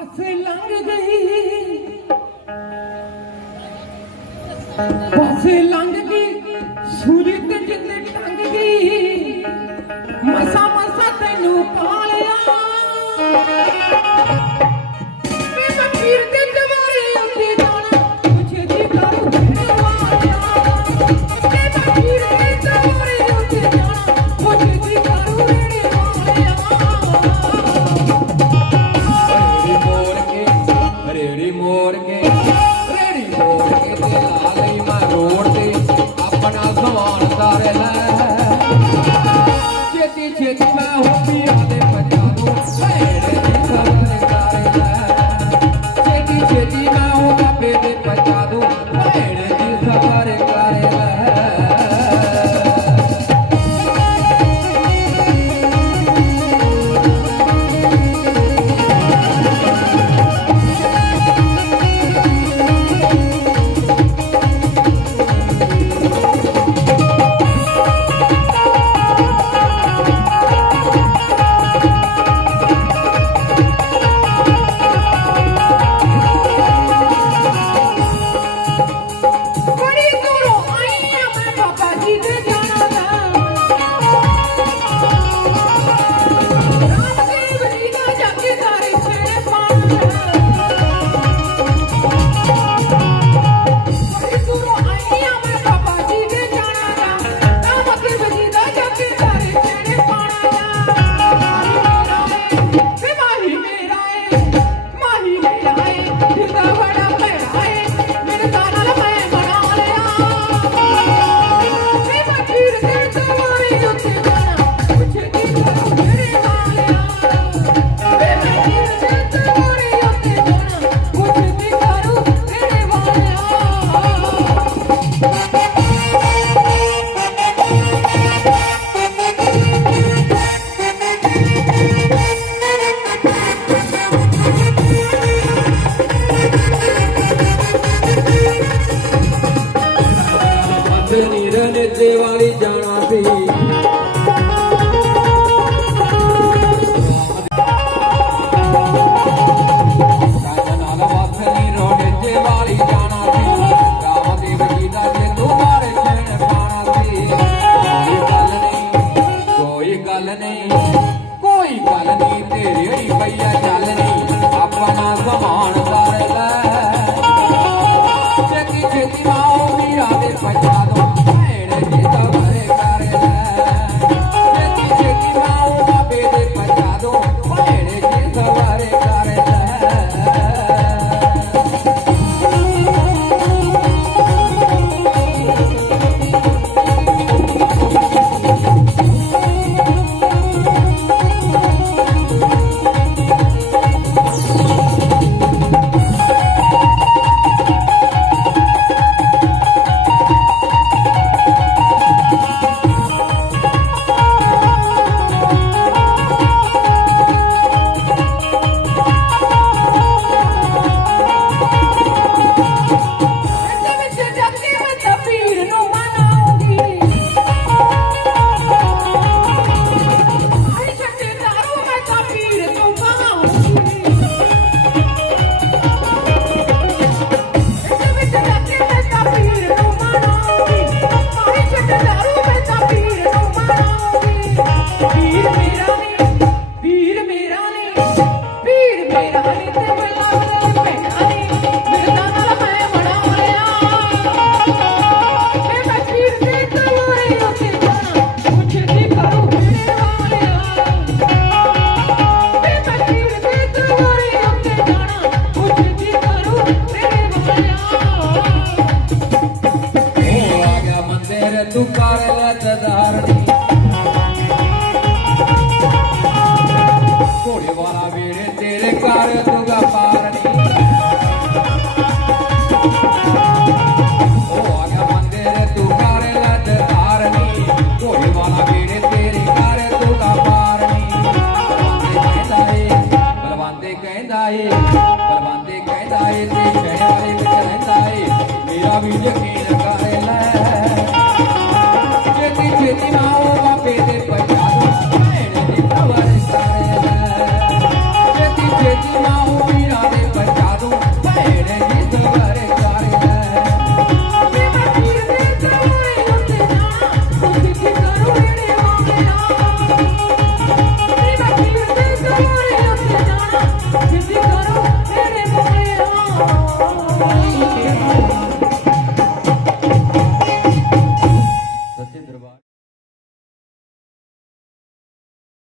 ਪਾਸੇ ਲੰਘ ਗਈ। ਪਾਸੇ ਲੰਘ ਗਈ। ਸੂਰਤ ਜਿੰਨੇ Can't Take my નીરજ દેવાળી જાણાથી ਬਲਵੰਦੇ ਕਹਿੰਦਾ ਏ ਤੇ ਕਹਿਦਾ ਏ ਤੇ ਕਹਿੰਦਾ ਏ ਮੇਰਾ ਵੀ ਯਕੀਨ